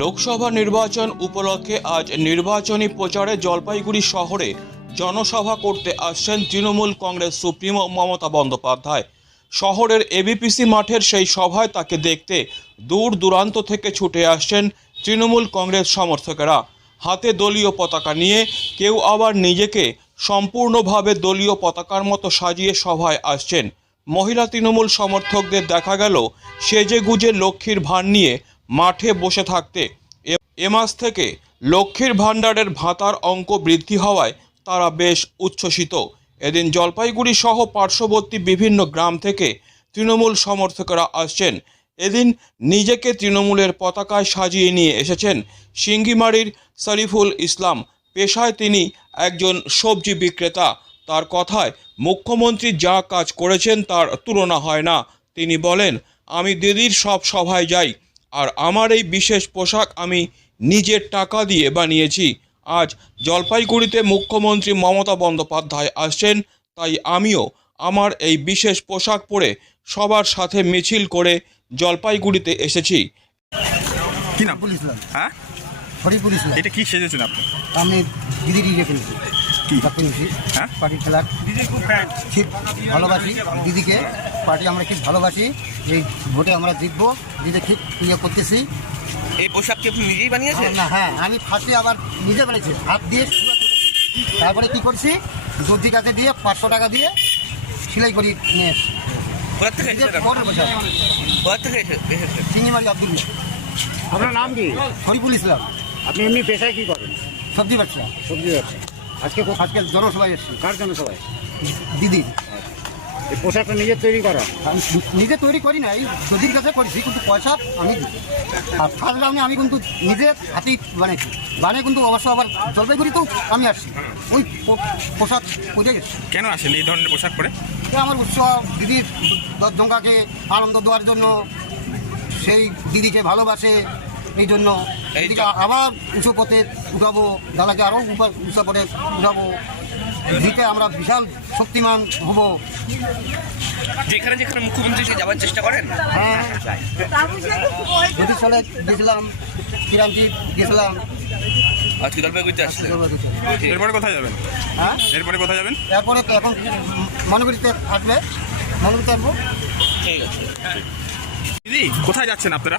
লোকসভা নির্বাচন উপলক্ষে আজ নির্বাচনী প্রচারে জলপাইগুড়ি শহরে জনসভা করতে আসছেন তৃণমূল কংগ্রেস সুপ্রিমো মমতা বন্দ্যোপাধ্যায়। শহরের এবিপিসি মাঠের সেই সভায় তাকে দেখতে দূর দূরান্ত থেকে ছুটে আসছেন তৃণমূল কংগ্রেস সমর্থকেরা। হাতে দলীয় পতাকা নিয়ে কেউ আবার নিজেকে সম্পূর্ণভাবে দলীয় পতাকার মতো সাজিয়ে সভায় আসছেন। মহিলা তৃণমূল সমর্থকদের দেখা গেল সেজে গুজে লক্ষ্মীর ভার নিয়ে মাঠে বসে থাকতে। এ- মাস থেকে লক্ষ্মীর ভাণ্ডারের ভাতার অঙ্ক বৃদ্ধি হওয়ায় তারা বেশ উচ্ছ্বসিত। এদিন জলপাইগুড়ি সহ পার্শ্ববর্তী বিভিন্ন গ্রাম থেকে তৃণমূল সমর্থকরা আসছেন। এদিন নিজেকে তৃণমূলের পতাকায় সাজিয়ে নিয়ে এসেছেন সিঙ্গিমারির শরীফুল ইসলাম। পেশায় তিনি একজন সবজি বিক্রেতা। তার কথায়, মুখ্যমন্ত্রী যা কাজ করেছেন তার তুলনা হয় না। তিনি বলেন, আমি দিদির সব সভায় যাই। আর আমার এই বিশেষ পোশাক আমি নিজের টাকা দিয়ে বানিয়েছি। আজ জলপাইগুড়িতে মুখ্যমন্ত্রী মমতা বন্দ্যোপাধ্যায় আসছেন তাই আমিও আমার এই বিশেষ পোশাক পরে সবার সাথে মিছিল করে জলপাইগুড়িতে এসেছি। কি নাম? পুলিশ হ্যাঁ? এটা কি সেজেছেন আপনি? আমি হ্যাঁ? পার্টির খেলার খুব ভালোবাসি দিদিকে। পার্টি আমরা খুব ভালোবাসি এই ভোটে আমরা জিতবো। দিদি ঠিক ইয়ে করতেছি এই পোশাক কি আপনি নিজেই বানিয়েছেন? না হ্যাঁ আমি ফার্স্টে আবার নিজে বানিয়েছি। হাত দিয়ে তারপরে কি করছি? দর্জি কাছে দিয়ে পাঁচশো টাকা দিয়ে সেলাই করি নিয়ে চিংড়িমারি আব্দুল আপনার নাম কি? হরিপুর ইসলাম। আপনি এমনি পেশায় কি করেন? সবজি ব্যবসা। সবজি ব্যবসা। আজকে আজকে জনসভায় এসছি। কার জন্য সবাই দিদি। এই পোশাকটা নিজের তৈরি করা? আমি নিজে তৈরি করি নাই দর্জির কাছে করেছি কিন্তু পয়সা আমি দিই। আর ফার্স্ট রাউন্ডে আমি কিন্তু নিজে হাতেই বানিয়েছি বানিয়ে কিন্তু অবশ্য আবার জলপাইগুড়িতেও আমি আসছি। ওই পো- পোশাক পরে গেছি কেন আসেন এই ধরনের পোশাক পরে? এ আমার উৎসব দিদির জঙ্গাকে আনন্দ দেওয়ার জন্য সেই দিদিকে ভালোবাসে এই জন্য এই দিদিকে আবার উঁচু পথে উঠাবো দাদাকে আরও উঁচু পথে উঠাবো। দিকে আমরা বিশাল শক্তিমান হব। যেখানে যেখানে মুখ্যমন্ত্রী সে যাওয়ার চেষ্টা করেন? হ্যাঁ যদি চলে গেছিলাম কিরামটি গেছিলাম। আজকে জলপাইগুড়িতে আসলেন? এরপরে কোথায় যাবেন? হ্যাঁ? এরপরে কোথায় যাবেন? তারপরে তো এখন মনোগুড়িতে আসবে মনোগুড়িতে আসব ঠিক আছে। দিদি কোথায় যাচ্ছেন আপনারা?